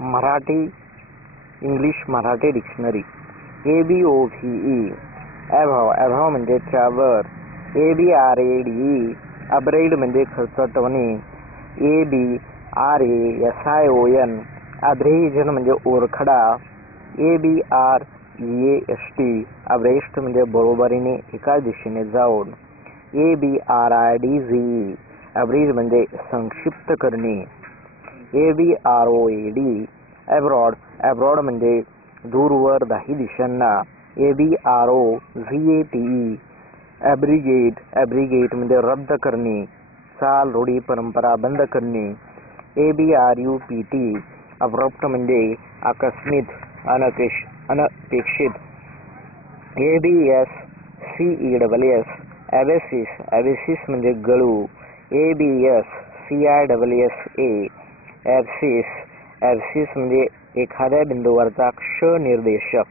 Marathi English Marathi dictionary. ABOVE अभाव म्हणजे traveller. ABRADE अब्रेड म्हणजे खरचटवणे. ABRASION अब्रेजन म्हणजे ओरखडा. ABREAST अब्रेस्ट म्हणजे बरोबरीने एका दिशेने जाऊन. ABRIDZE अब्रीज म्हणजे संक्षिप्त करणे. ABROAD अब्रॉड म्हणजे दूरवर दाही दिशांना. ABROZATE ॲब्रिगेट म्हणजे रद्द करणे, चाल, रूढी, परंपरा बंद करणे. ABRUPT अब्रप्ट म्हणजे आकस्मिक, अनपेक्षित. ABSCESS ॲबेसिस म्हणजे गळू. ABSCISSA ॲब्सिस म्हणजे एखाद्या बिंदूवरचा क्ष निर्देशक.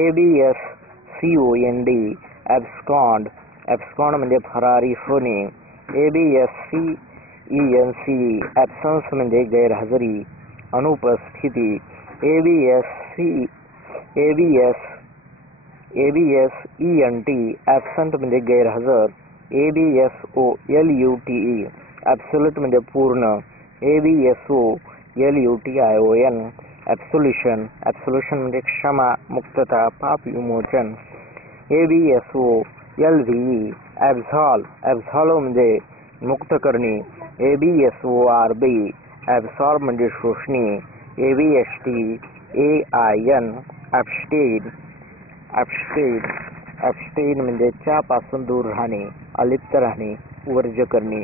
ABSCOND ॲब्स्कॉन्ड म्हणजे फरारी होणे. ABSCENC ॲब्सन्स म्हणजे गैरहजेरी, अनुपस्थिती. ABSENT ॲब्सेंट म्हणजे गैरहजर. ABSOLUTE ॲब्सोल्यूट म्हणजे पूर्ण. ABSOLUTION ॲब्सोल्यूशन म्हणजे क्षमा, मुक्तता, पाप विमोचन. ABSOLVE ॲब्झॉल्व म्हणजे मुक्त करणे. ABSORB ॲब्सॉर्ब म्हणजे शोषणे. ABSTAIN ॲब्स्टेन म्हणजे च्यापासून दूर राहणे, अलिप्त राहणे, वर्ज्य करणे.